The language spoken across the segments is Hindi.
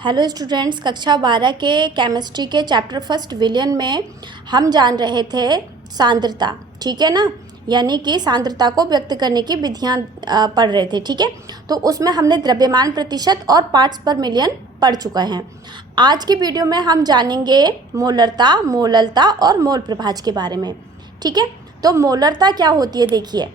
हेलो स्टूडेंट्स, कक्षा 12 के केमिस्ट्री के चैप्टर फर्स्ट विलयन में हम जान रहे थे सांद्रता। ठीक है ना, यानी कि सांद्रता को व्यक्त करने की विधियां पढ़ रहे थे। ठीक है, तो उसमें हमने द्रव्यमान प्रतिशत और पार्ट्स पर मिलियन पढ़ चुका है। आज की वीडियो में हम जानेंगे मोलरता, मोललता और मोल प्रभाज के बारे में। ठीक है, तो मोलरता क्या होती है देखिए।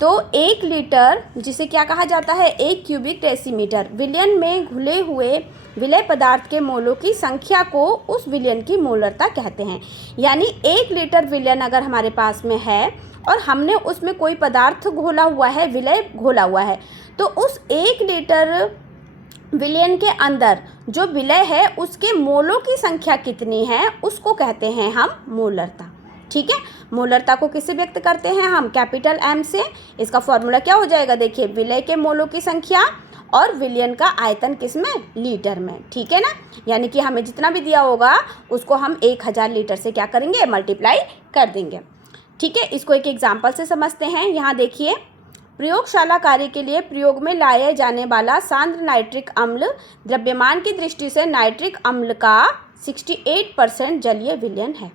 तो 1 लीटर जिसे क्या कहा जाता है, 1 क्यूबिक डेसीमीटर विलयन में घुले हुए विलय पदार्थ के मोलों की संख्या को उस विलयन की मोलरता कहते हैं। यानी 1 लीटर विलयन अगर हमारे पास में है और हमने उसमें कोई पदार्थ घोला हुआ है, विलय घोला हुआ है, तो उस 1 लीटर विलयन के अंदर जो विलय है उसके मोलों की संख्या कितनी है उसको कहते हैं हम मोलरता। ठीक है, मोलरता को किससे व्यक्त करते हैं हम, कैपिटल एम से। इसका फॉर्मूला क्या हो जाएगा देखिए, विलय के मोलों की संख्या और विलयन का आयतन किसमें, लीटर में। ठीक है ना, यानी कि हमें जितना भी दिया होगा उसको हम 1000 लीटर से क्या करेंगे, मल्टीप्लाई कर देंगे। ठीक है, इसको एक एग्जाम्पल से समझते हैं। यहाँ देखिए, प्रयोगशाला कार्य के लिए प्रयोग में लाया जाने वाला सांद्र नाइट्रिक अम्ल द्रव्यमान की दृष्टि से नाइट्रिक अम्ल का 68% जलीय विलयन है।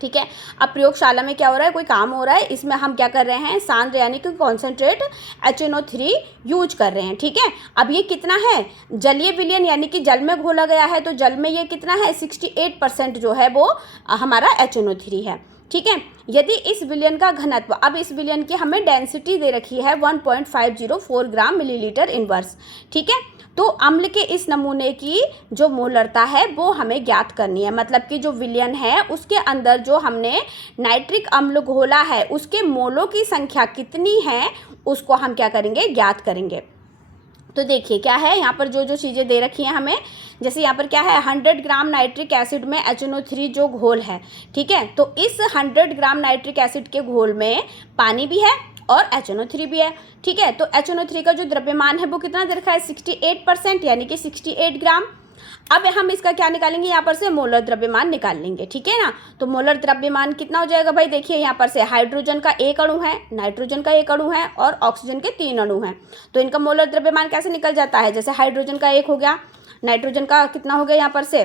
ठीक है, अब प्रयोगशाला में क्या हो रहा है, कोई काम हो रहा है, इसमें हम क्या कर रहे हैं, सांद्र यानी कि कॉन्सेंट्रेट HNO3 यूज कर रहे हैं। ठीक है, अब ये कितना है, जलीय विलयन यानी कि जल में घोला गया है, तो जल में ये कितना है, 68% जो है वो हमारा HNO3 है। ठीक है, यदि इस विलयन का घनत्व, अब इस विलयन की हमें डेंसिटी दे रखी है 1.504 ग्राम मिलीलीटर इनवर्स। ठीक है, तो अम्ल के इस नमूने की जो मोलरता है वो हमें ज्ञात करनी है। मतलब कि जो विलयन है उसके अंदर जो हमने नाइट्रिक अम्ल घोला है उसके मोलों की संख्या कितनी है उसको हम क्या करेंगे, ज्ञात करेंगे। तो देखिए क्या है, यहाँ पर जो जो चीज़ें दे रखी हैं हमें, जैसे यहाँ पर क्या है, 100 ग्राम नाइट्रिक एसिड में HNO3 जो घोल है। ठीक है, तो इस 100 ग्राम नाइट्रिक एसिड के घोल में पानी भी है और HNO3 भी है। ठीक है, तो HNO3 का जो द्रव्यमान है वो कितना दे रखा है, 68%, यानी कि 68 ग्राम। अब हम इसका क्या निकालेंगे, यहाँ पर से मोलर द्रव्यमान निकाल लेंगे। ठीक है ना, तो मोलर द्रव्यमान कितना हो जाएगा भाई, देखिए यहाँ पर से हाइड्रोजन का 1 अणु है, नाइट्रोजन का 1 अणु है और ऑक्सीजन के 3 अणु हैं। तो इनका मोलर द्रव्यमान कैसे निकल जाता है, जैसे हाइड्रोजन का 1 हो गया, नाइट्रोजन का कितना हो गया यहाँ पर से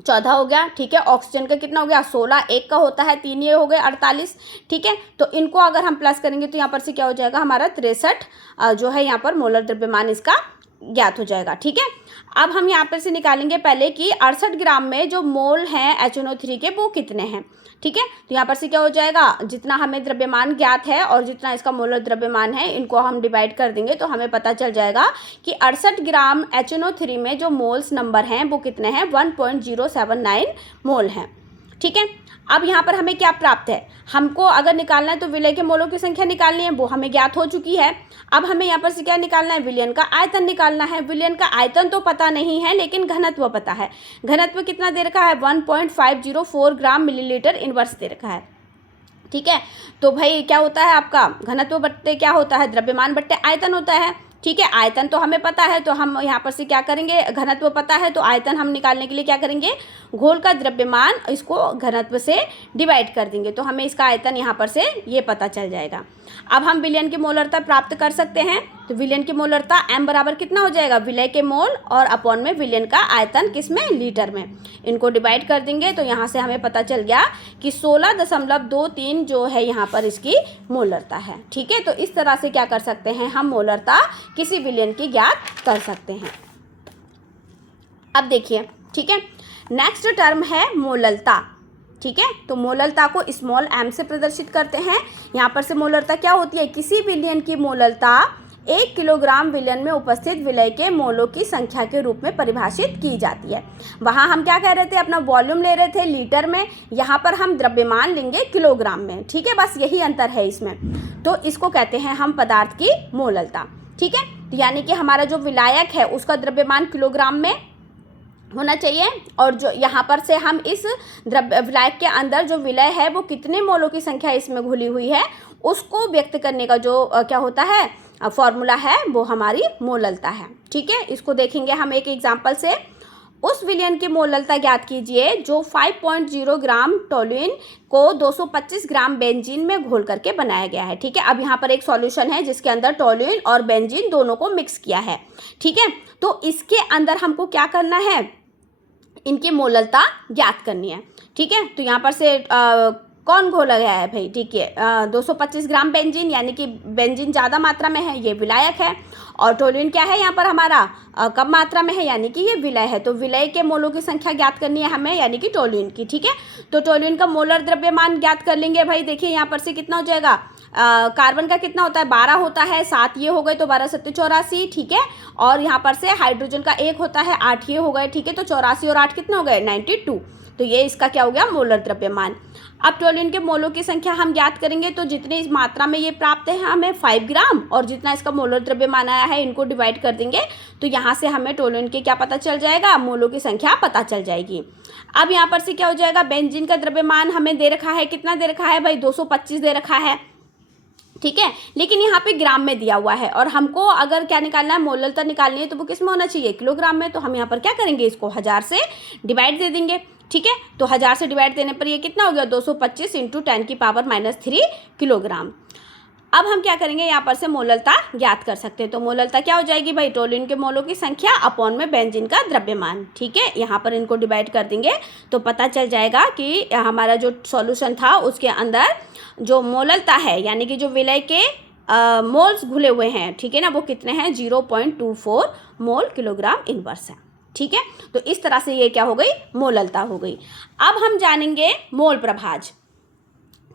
14 हो गया। ठीक है, ऑक्सीजन का कितना हो गया, 16, 1 का होता है 3, ये हो गए 48। ठीक है, तो इनको अगर हम प्लस करेंगे तो यहाँ पर से क्या हो जाएगा, हमारा 63 जो है यहाँ पर मोलर द्रव्यमान इसका ज्ञात हो जाएगा। ठीक है, अब हम यहाँ पर से निकालेंगे पहले कि 68 ग्राम में जो मोल हैं HNO3 के वो कितने हैं। ठीक है, तो यहाँ पर से क्या हो जाएगा, जितना हमें द्रव्यमान ज्ञात है और जितना इसका मोलर द्रव्यमान है इनको हम डिवाइड कर देंगे तो हमें पता चल जाएगा कि 68 ग्राम HNO3 में जो मोल्स नंबर हैं वो कितने हैं, 1.079 मोल हैं। ठीक है, अब यहाँ पर हमें क्या प्राप्त है, हमको अगर निकालना है तो विलय के मोलों की संख्या निकालनी है, वो हमें ज्ञात हो चुकी है। अब हमें यहाँ पर से क्या निकालना है, विलयन का आयतन निकालना है। विलयन का आयतन तो पता नहीं है लेकिन घनत्व पता है। घनत्व कितना दे रखा है, 1.504 ग्राम मिलीलीटर इनवर्स दे रखा है। ठीक है, तो भाई क्या होता है आपका, घनत्व बट्टे क्या होता है, द्रव्यमान बट्टे आयतन होता है। ठीक है, आयतन तो हमें पता है तो हम यहाँ पर से क्या करेंगे, घनत्व पता है तो आयतन हम निकालने के लिए क्या करेंगे, घोल का द्रव्यमान इसको घनत्व से डिवाइड कर देंगे तो हमें इसका आयतन यहाँ पर से ये पता चल जाएगा। अब हम विलयन की मोलरता प्राप्त कर सकते हैं, तो विलयन की मोलरता m बराबर कितना हो जाएगा, विलय के मोल और अपॉन में विलयन का आयतन किसमें, लीटर में। इनको डिवाइड कर देंगे तो यहाँ से हमें पता चल गया कि 16.23 जो है यहाँ पर इसकी मोलरता है। ठीक है, तो इस तरह से क्या कर सकते हैं, हम मोलरता किसी विलयन की ज्ञात कर सकते हैं। अब देखिए, ठीक है, नेक्स्ट टर्म है मोललता। ठीक है, तो मोललता को स्मॉल m से प्रदर्शित करते हैं। यहाँ पर से मोलरता क्या होती है, किसी विलयन की मोललता 1 किलोग्राम विलयन में उपस्थित विलय के मोलों की संख्या के रूप में परिभाषित की जाती है। वहाँ हम क्या कह रहे थे, अपना वॉल्यूम ले रहे थे लीटर में, यहाँ पर हम द्रव्यमान लेंगे किलोग्राम में। ठीक है, बस यही अंतर है इसमें। तो इसको कहते हैं हम पदार्थ की मोललता। ठीक है, तो यानी कि हमारा जो विलायक है उसका द्रव्यमान किलोग्राम में होना चाहिए और जो यहाँ पर से हम इस विलायक के अंदर जो विलय है वो कितने मोलों की संख्या इसमें घुली हुई है उसको व्यक्त करने का जो क्या होता है फॉर्मूला है वो हमारी मोललता है। ठीक है, इसको देखेंगे हम एक एग्जाम्पल से। उस विलयन की मोललता ज्ञात कीजिए जो 5.0 ग्राम टोल्यूइन को 225 ग्राम बेंजीन में घोल करके बनाया गया है। ठीक है, अब यहाँ पर एक सॉल्यूशन है जिसके अंदर टोल्यूइन और बेंजीन दोनों को मिक्स किया है। ठीक है, तो इसके अंदर हमको क्या करना है, इनकी मोललता ज्ञात करनी है। ठीक है, तो यहाँ पर से कौन घोला गया है भाई, ठीक है, 225 ग्राम बेंजीन, यानी कि बेंजीन ज़्यादा मात्रा में है, ये विलायक है, और टोल्यूइन क्या है यहाँ पर हमारा कम मात्रा में है, यानी कि ये विलय है। तो विलय के मोलों की संख्या ज्ञात करनी है हमें, यानी कि टोल्यूइन की। ठीक है, तो टोल्यूइन का मोलर द्रव्यमान ज्ञात कर लेंगे भाई। देखिए यहाँ पर से कितना हो जाएगा, कार्बन का कितना होता है, 12 होता है, 7 ये हो गए तो 12 7 84। ठीक है, और यहाँ पर से हाइड्रोजन का 1 होता है, 8 ये हो गए। ठीक है, तो 84 और 8 कितने हो गए, 92। तो ये इसका क्या हो गया, मोलर द्रव्यमान। अब टोल्यूइन के मोलों की संख्या हम ज्ञात करेंगे, तो जितनी इस मात्रा में ये प्राप्त है हमें 5 ग्राम, और जितना इसका मोलर द्रव्यमान आया है इनको डिवाइड कर देंगे, तो यहाँ से हमें टोल्यूइन के क्या पता चल जाएगा, मोलों की संख्या पता चल जाएगी। अब यहाँ पर से क्या हो जाएगा, बेंजीन का द्रव्यमान हमें दे रखा है, कितना दे रखा है भाई, 225 दे रखा है। ठीक है, लेकिन यहाँ पे ग्राम में दिया हुआ है, और हमको अगर क्या निकालना है, मोललता निकालनी है, तो वो किस में होना चाहिए, किलोग्राम में। तो हम यहाँ पर क्या करेंगे, इसको 1000 से डिवाइड दे देंगे। ठीक है, तो 1000 से डिवाइड देने पर ये कितना हो गया, 225 × 10⁻³ किलोग्राम। अब हम क्या करेंगे, यहाँ पर से मोललता ज्ञात कर सकते हैं। तो मोललता क्या हो जाएगी भाई, टोल्यूइन के मोलों की संख्या अपॉन में बेंजीन का द्रव्यमान। ठीक है, यहाँ पर इनको डिवाइड कर देंगे तो पता चल जाएगा कि हमारा जो सॉल्यूशन था उसके अंदर जो मोललता है, यानी कि जो विलय के मोल्स घुले हुए हैं, ठीक है ना, वो कितने हैं, 0.24 मोल किलोग्राम इनवर्स है। ठीक है, तो इस तरह से ये क्या हो गई, मोललता हो गई। अब हम जानेंगे मोल प्रभाज।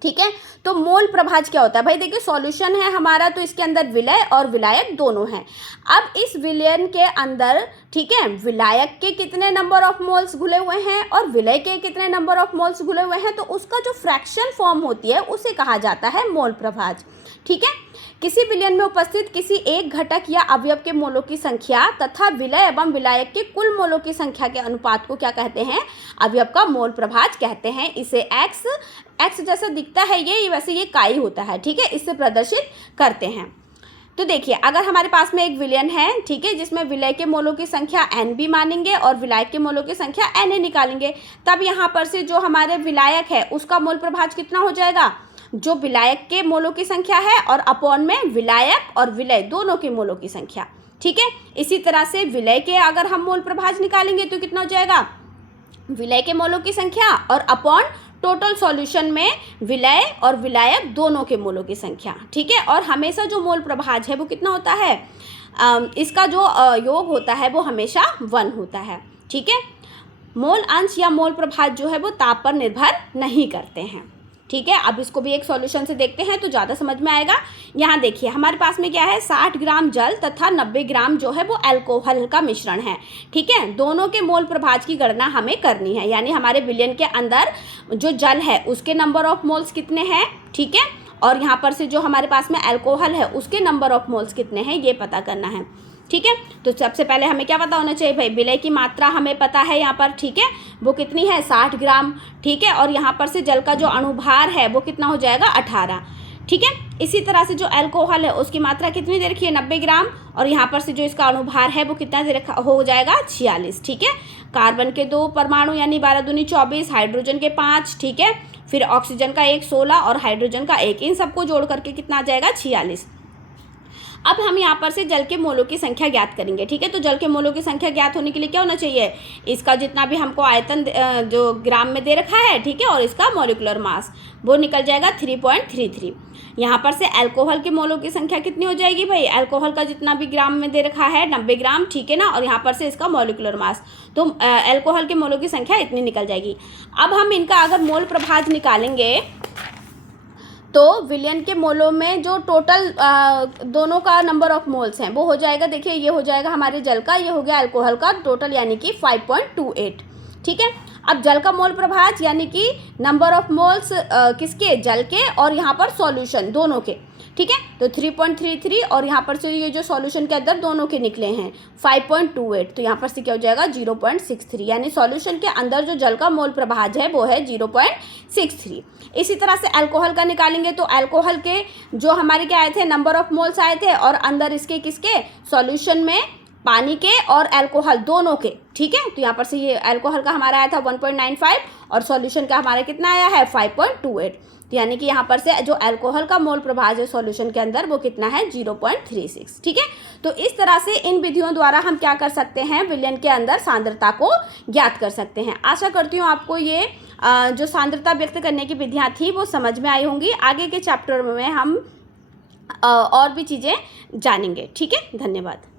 ठीक है, तो मोल प्रभाज क्या होता है भाई, देखिए सॉल्यूशन है हमारा, तो इसके अंदर विलय और विलायक दोनों हैं। अब इस विलयन के अंदर, ठीक है, विलायक के कितने नंबर ऑफ मोल्स घुले हुए हैं और विलय के कितने नंबर ऑफ मोल्स घुले हुए हैं, तो उसका जो फ्रैक्शन फॉर्म होती है उसे कहा जाता है मोल प्रभाज। ठीक है, किसी विलयन में उपस्थित किसी एक घटक या अवयव के मोलों की संख्या तथा विलय एवं विलायक के कुल मोलों की संख्या के अनुपात को क्या कहते हैं, अवयव का मोल प्रभाज कहते हैं। इसे एक्स जैसा दिखता है ये, वैसे ये काई होता है। ठीक है, इससे प्रदर्शित करते हैं। तो देखिए, अगर हमारे पास में एक विलयन है, ठीक है, जिसमें विलय के मोलों की संख्या n मानेंगे और विलायक के मोलों की संख्या na निकालेंगे, तब यहाँ पर से जो हमारे विलायक है उसका मोल प्रभाज कितना हो जाएगा, जो विलायक के मोलों की संख्या है और अपॉन में विलायक और विलय दोनों के मोलों की संख्या। ठीक है, इसी तरह से विलय के अगर हम मोल प्रभाज निकालेंगे तो कितना हो जाएगा, विलय के मोलों की संख्या और अपॉन टोटल सॉल्यूशन में विलय और विलायक दोनों के मोलों की संख्या। ठीक है, और हमेशा जो मोल प्रभाज है वो कितना होता है, इसका जो योग होता है वो हमेशा 1 होता है। ठीक है, मोल अंश या मोल प्रभाज जो है वो ताप पर निर्भर नहीं करते हैं। ठीक है, अब इसको भी एक सॉल्यूशन से देखते हैं तो ज़्यादा समझ में आएगा। यहाँ देखिए हमारे पास में क्या है, 60 ग्राम जल तथा 90 ग्राम जो है वो अल्कोहल का मिश्रण है। ठीक है, दोनों के मोल प्रभाज की गणना हमें करनी है, यानी हमारे विलयन के अंदर जो जल है उसके नंबर ऑफ मोल्स कितने हैं। ठीक है, और यहाँ पर से जो हमारे पास में अल्कोहल है उसके नंबर ऑफ मोल्स कितने हैं ये पता करना है। ठीक है, तो सबसे पहले हमें क्या पता होना चाहिए भाई, विलय की मात्रा हमें पता है यहाँ पर। ठीक है, वो कितनी है, 60 ग्राम। ठीक है, और यहाँ पर से जल का जो अणुभार है वो कितना हो जाएगा, 18। ठीक है, इसी तरह से जो अल्कोहल है उसकी मात्रा कितनी दे रखी है, 90 ग्राम, और यहाँ पर से जो इसका अणुभार है वो कितना दे रखा हो जाएगा, 46। ठीक है, कार्बन के 2 परमाणु यानी 12 दूनी 24, हाइड्रोजन के 5। ठीक है, फिर ऑक्सीजन का 1 16 और हाइड्रोजन का 1, इन सबको जोड़ करके कितना आ जाएगा, 46। अब हम यहाँ पर से जल के मोलों की संख्या ज्ञात करेंगे। ठीक है, तो जल के मोलों की संख्या ज्ञात होने के लिए क्या होना चाहिए, इसका जितना भी हमको आयतन जो ग्राम में दे रखा है, ठीक है, और इसका मॉलिक्यूलर मास वो निकल जाएगा 3.33। यहाँ पर से अल्कोहल के मोलों की संख्या कितनी हो जाएगी भाई, अल्कोहल का जितना भी ग्राम में दे रखा है 90 ग्राम। ठीक है ना, और यहाँ पर से इसका मॉलिक्यूलर मास, तो अल्कोहल के मोलों की संख्या इतनी निकल जाएगी। अब हम इनका अगर मोल प्रभाज निकालेंगे तो विलयन के मोलों में जो टोटल दोनों का नंबर ऑफ मोल्स हैं वो हो जाएगा, देखिए ये हो जाएगा हमारे जल का, ये हो गया अल्कोहल का टोटल यानी कि 5.28। ठीक है, अब जल का मोल प्रभाज यानी कि नंबर ऑफ मोल्स किसके, जल के और यहाँ पर सॉल्यूशन दोनों के। ठीक है, तो 3.33 और यहाँ पर से ये जो सॉल्यूशन के अंदर दोनों के निकले हैं 5.28, तो यहाँ पर से क्या हो जाएगा 0.63, यानी सॉल्यूशन के अंदर जो जल का मोल प्रभाज है वो है 0.63। इसी तरह से अल्कोहल का निकालेंगे तो अल्कोहल के जो हमारे क्या आए थे, नंबर ऑफ मोल्स आए थे, और अंदर इसके किसके, सॉल्यूशन में पानी के और अल्कोहल दोनों के, ठीक है। तो यहाँ पर से ये अल्कोहल का हमारा आया था 1.95 और सॉल्यूशन का हमारा कितना आया है 5.28। तो यानी कि यहाँ पर से जो अल्कोहल का मोल प्रभाव जो सॉल्यूशन के अंदर वो कितना है 0.36, ठीक है। तो इस तरह से इन विधियों द्वारा हम क्या कर सकते हैं, विलयन के अंदर सांद्रता को ज्ञात कर सकते हैं। आशा करती हूँ आपको ये जो सांद्रता व्यक्त करने की विधियाँ थी वो समझ में आई होंगी। आगे के चैप्टर में हम और भी चीज़ें जानेंगे, ठीक है। धन्यवाद।